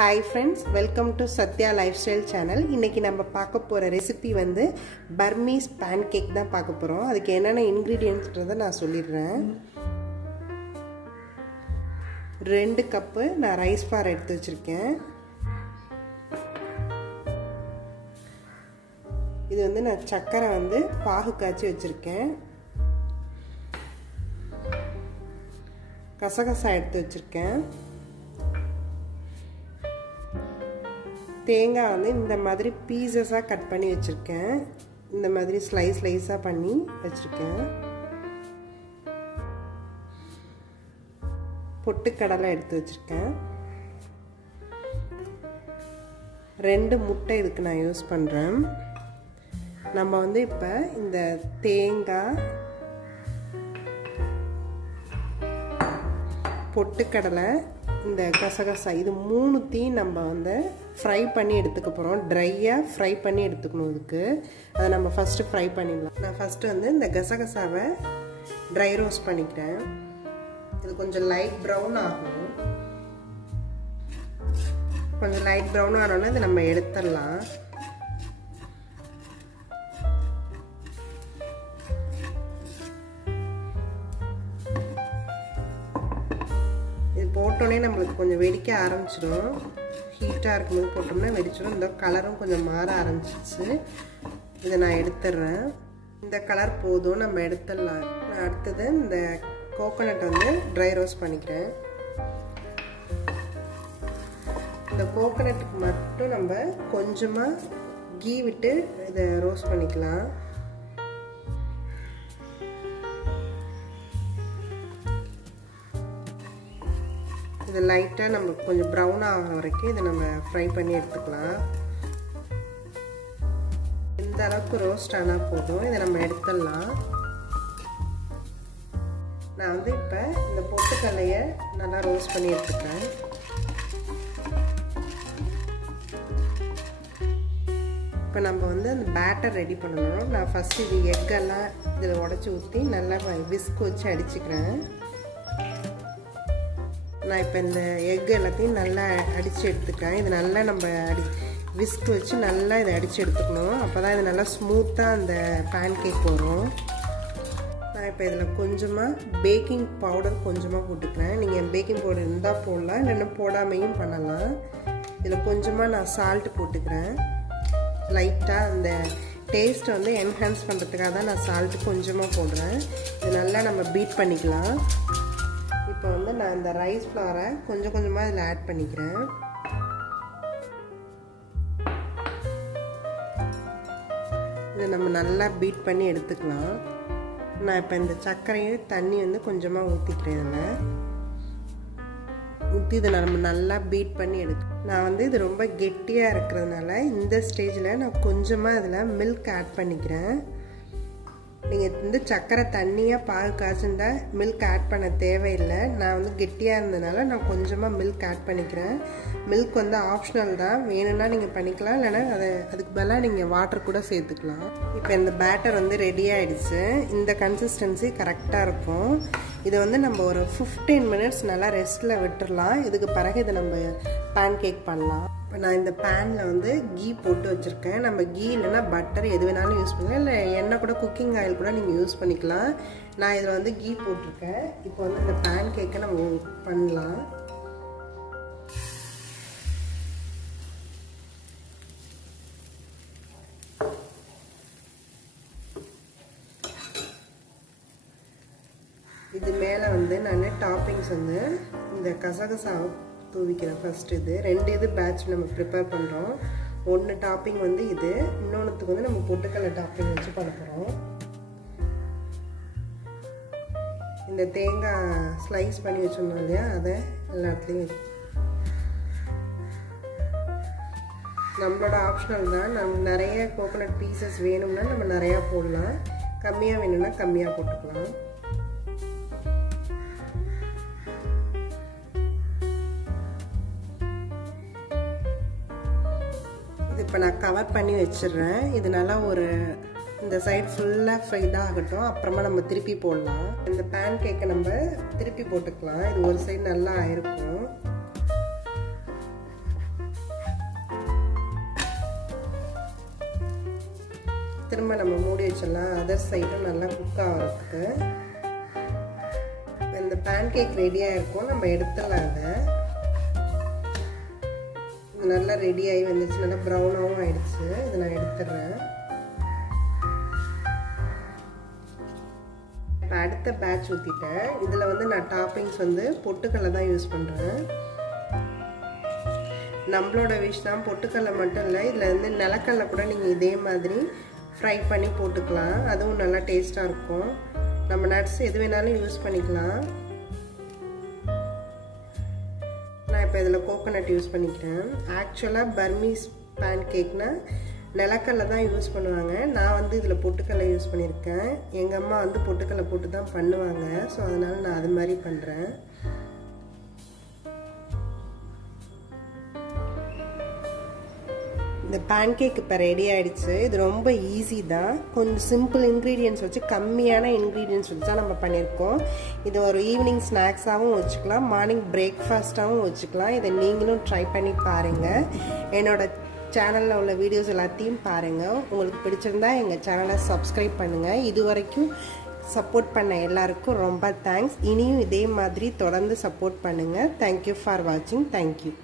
Hi friends, welcome to Satya Lifestyle channel. இன்னைக்கு நம்ம பார்க்க போற ரெசிபி வந்து Burmese pancake தான் பார்க்க போறோம். அதுக்கு என்னென்ன ingredientsன்றதை நான் சொல்லிடுறேன். 2 கப் நான் ரைஸ் flour எடுத்து வச்சிருக்கேன். இது வந்து நான் சக்கரை வந்து பாகு காய்ச்சி வச்சிருக்கேன். கசகசா எடுத்து வச்சிருக்கேன். தேங்காய் வந்து இந்த மாதிரி பீசஸாக கட் பண்ணி வச்சுருக்கேன். இந்த மாதிரி ஸ்லைஸாக பண்ணி வச்சுருக்கேன். பொட்டுக்கடலை எடுத்து வச்சுருக்கேன். 2 முட்டை இதுக்கு நான் யூஸ் பண்ணுறேன். நம்ம வந்து இப்போ இந்த தேங்காய், பொட்டுக்கடலை, இந்த கசகசா இது மூணுத்தையும் நம்ம வந்து ஃப்ரை பண்ணி எடுத்துக்க போகிறோம். ட்ரையாக ஃப்ரை பண்ணி எடுத்துக்கணும். இதுக்கு அதை நம்ம ஃபஸ்ட்டு ஃப்ரை பண்ணிடலாம். நான் ஃபஸ்ட்டு வந்து இந்த கசகசாவை ட்ரை ரோஸ்ட் பண்ணிக்கிறேன். இது கொஞ்சம் லைட் ப்ரௌன் ஆகும். கொஞ்சம் லைட் ப்ரௌன் ஆனோன்னா இதை நம்ம எடுத்துடலாம். போட்டோன்னே நம்மளுக்கு கொஞ்சம் வெடிக்க ஆரம்பிச்சிடும். ஹீட்டாக இருக்கும்போது போட்டோம்னா வெடிச்சிடும். இந்த கலரும் கொஞ்சம் மாற ஆரம்பிச்சிச்சு. இதை நான் எடுத்துடுறேன். இந்த கலர் போதும், நம்ம எடுத்துடலாம். நான் அடுத்தது இந்த கோகோனட் வந்து ட்ரை ரோஸ்ட் பண்ணிக்கிறேன். இந்த கோகோனட்டுக்கு மட்டும் நம்ம கொஞ்சமாக கீ விட்டு இதை ரோஸ்ட் பண்ணிக்கலாம். இது லைட்டாக நம்ம கொஞ்சம் ப்ரௌன் ஆகிற வரைக்கும் இதை நம்ம ஃப்ரை பண்ணி எடுத்துக்கலாம். இந்த அளவுக்கு ரோஸ்ட் ஆனால் போதும். இதை நம்ம எடுத்துடலாம். நான் வந்து இப்போ இந்த பொட்டுக்கல்லையை நல்லா ரோஸ்ட் பண்ணி எடுத்துக்கிறேன். இப்போ நம்ம வந்து அந்த பேட்டர் ரெடி பண்ணணும். நான் ஃபஸ்ட்டு இது எக்கெல்லாம் இதில் உடச்சி ஊற்றி நல்லா விஸ்க் வச்சு அடிச்சுக்கிறேன். நான் இப்போ இந்த எக் எல்லாத்தையும் நல்லா அடித்து எடுத்துக்கிறேன். இது நல்லா நம்ம விஸ்க் வச்சு நல்லா இதை அடித்து எடுத்துக்கணும். அப்போ தான் இது நல்லா ஸ்மூத்தாக அந்த பேன் கேக் வரும். நான் இப்போ இதில் கொஞ்சமாக பேக்கிங் பவுடர் கொஞ்சமாக போட்டுக்கிறேன். நீங்கள் பேக்கிங் பவுடர் இருந்தால் போடலாம், இல்லைன்னா போடாமையும் பண்ணலாம். இதில் கொஞ்சமாக நான் சால்ட்டு போட்டுக்கிறேன். லைட்டாக அந்த டேஸ்ட்டை வந்து என்ஹான்ஸ் பண்ணுறதுக்காக தான் நான் சால்ட்டு கொஞ்சமாக போடுறேன். இது நல்லா நம்ம பீட் பண்ணிக்கலாம். இப்போ வந்து நான் இந்த ரைஸ் ஃப்ளாரை கொஞ்சம் கொஞ்சமாக இதில் ஆட் பண்ணிக்கிறேன். இதை நம்ம நல்லா பீட் பண்ணி எடுத்துக்கலாம். நான் இப்போ இந்த சர்க்கரையும் தண்ணி வந்து கொஞ்சமாக ஊற்றிக்கிறேன். இதில் ஊற்றி இதை நம்ம நல்லா பீட் பண்ணி நான் வந்து இது ரொம்ப கெட்டியாக இருக்கிறதுனால இந்த ஸ்டேஜில் நான் கொஞ்சமாக இதில் மில்க் ஆட் பண்ணிக்கிறேன். நீங்கள் வந்து சர்க்கரை தண்ணியாக பால் காய்ச்சிருந்தா மில்க் ஆட் பண்ண தேவையில்லை. நான் வந்து கெட்டியாக இருந்ததுனால நான் கொஞ்சமாக மில்க் ஆட் பண்ணிக்கிறேன். மில்க் வந்து ஆப்ஷனல் தான், வேணும்னா நீங்கள் பண்ணிக்கலாம், இல்லைன்னா அதுக்கு பதிலாக நீங்கள் வாட்டர் கூட சேர்த்துக்கலாம். இப்போ இந்த பேட்டர் வந்து ரெடி ஆகிடுச்சு. இந்த கன்சிஸ்டன்சி கரெக்டாக இருக்கும். இதை வந்து நம்ம ஒரு 15 மினிட்ஸ் நல்லா ரெஸ்ட்டில் விட்டுடலாம். இதுக்கு பிறகு இதை நம்ம பேன் கேக் பண்ணலாம். இப்போ நான் இந்த பேனில் வந்து கீ போட்டு வச்சுருக்கேன். நம்ம கீ இல்லைன்னா பட்டர் எது வேணாலும் யூஸ் பண்ணலாம், இல்லை எண்ணெய் கூட குக்கிங் ஆயில் கூட நீங்கள் யூஸ் பண்ணிக்கலாம். நான் இதில் வந்து கீ போட்டிருக்கேன். இப்போ வந்து இந்த பேன் கேக்கை நம்ம பண்ணலாம். இது மேலே வந்து நான் டாப்பிங்ஸ் வந்து இந்த கசகசா தூவிக்கிறேன். ஃபஸ்ட்டு இது 2 இது பேட்ச் நம்ம ப்ரிப்பேர் பண்ணுறோம். 1 டாப்பிங் வந்து இது, இன்னொன்றுத்துக்கு வந்து நம்ம பொட்டுக்கடலை டாப்பிங் வச்சு பண்ண போகிறோம். இந்த தேங்காய் ஸ்லைஸ் பண்ணி வச்சுருந்தோம் இல்லையா, அதை எல்லா இடத்துலையும் நம்மளோட ஆப்ஷனல் தான். நம்ம நிறைய கோகோனட் பீசஸ் வேணும்னா நம்ம நிறையா போடலாம், கம்மியாக வேணும்னா கம்மியாக போட்டுக்கலாம். இப்போ நான் கவர் பண்ணி வச்சிடுறேன். இது நல்லா ஒரு இந்த சைடு ஃபுல்லாக ஃப்ரைடாக ஆகட்டும், அப்புறமா நம்ம திருப்பி போடலாம். இந்த பேன் கேக்கை நம்ம திருப்பி போட்டுக்கலாம். இது ஒரு சைடு நல்லா ஆயிருக்கும். திரும்ப நம்ம மூடி வச்சிடலாம். அதர் சைடும் நல்லா குக் ஆகிறதுக்கு. இந்த பேன் கேக் ரெடியாக இருக்கும். நம்ம எடுத்துடலாம். அதை நல்லா ரெடி ஆகி வந்துச்சு. நல்லா ப்ரௌனாகவும் ஆயிடுச்சு. இதை நான் எடுத்துடுறேன். இப்போ அடுத்த பேட்ச் ஊற்றிட்டேன். இதில் வந்து நான் டாப்பிங்ஸ் வந்து பொட்டுக்கடலை தான் யூஸ் பண்ணுறேன். நம்மளோட விஷ் தான். பொட்டுக்கடலை மட்டும் இல்லை, இதில் வந்து நிலக்கடலை கூட நீங்கள் இதே மாதிரி ஃப்ரை பண்ணி போட்டுக்கலாம். அதுவும் நல்லா டேஸ்ட்டாக இருக்கும். நம்ம நட்ஸ் எது வேணாலும் யூஸ் பண்ணிக்கலாம். நான் இப்போ இதில் கோகோனட் யூஸ் பண்ணிக்கிறேன். ஆக்சுவலாக பர்மீஸ் பேன் கேக்னா நிலக்கடலை தான் யூஸ் பண்ணுவாங்க. நான் வந்து இதில் பொட்டுக்கடலை யூஸ் பண்ணியிருக்கேன். எங்கள் அம்மா வந்து பொட்டுக்கடலை போட்டு தான் பண்ணுவாங்க. ஸோ அதனால் நான் அது மாதிரி பண்ணுறேன். இந்த பேன் கேக் இப்போ ரெடி ஆகிடுச்சு. இது ரொம்ப ஈஸி தான். கொஞ்சம் சிம்பிள் இன்க்ரீடியன்ட்ஸ் வச்சு, கம்மியான இன்க்ரீடியன்ட்ஸ் வச்சு தான் நம்ம பண்ணியிருக்கோம். இது ஒரு ஈவினிங் ஸ்நாக்ஸாகவும் வச்சுக்கலாம், மார்னிங் பிரேக்ஃபாஸ்ட்டாகவும் வச்சுக்கலாம். இதை நீங்களும் ட்ரை பண்ணி பாருங்கள். என்னோட சேனலில் உள்ள வீடியோஸ் எல்லாத்தையும் பாருங்கள். உங்களுக்கு பிடிச்சிருந்தா எங்கள் சேனலை சப்ஸ்கிரைப் பண்ணுங்கள். இது வரைக்கும் சப்போர்ட் பண்ண எல்லாருக்கும் ரொம்ப தேங்க்ஸ். இனியும் இதே மாதிரி தொடர்ந்து சப்போர்ட் பண்ணுங்கள். தேங்க்யூ ஃபார் வாட்சிங். தேங்க்யூ.